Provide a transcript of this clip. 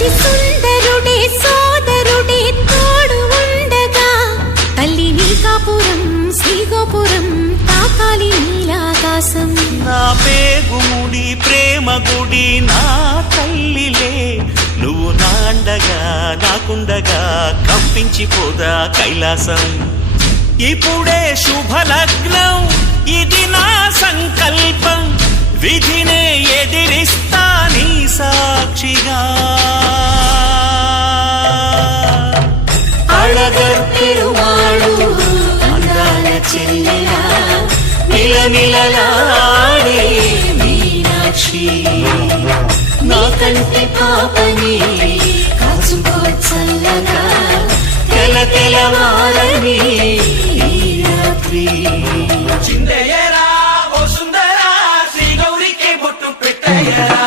అతి సుందరుడే సోదరుడే తోడు ఉండగా తల్లి నీ కాపురం శ్రీగోపురం తాకాలి నీలాకాశం. నా పేగుముడి ప్రేమ గుడి నా తల్లిలే నువ్వు నాండగా నాకుండగా కంపించిపోదా కైలాసం. ఇప్పుడే శుభలగ్నం ఇది నా సంకల్పం విధినే ఎదిరిస్తా నీ సాక్షిగా. అళగర్ పెరుమాళు అందాల చెల్లెలా నిలనిలలాడే మీనాక్షి నా కంటి పాపని కాచుకో చల్లగా తెల తెలవారని ఈ రాత్రి. చిందయ్యరా ఓ సుందరా శ్రీ గౌరికి బొట్టు పెట్టయ్యరా.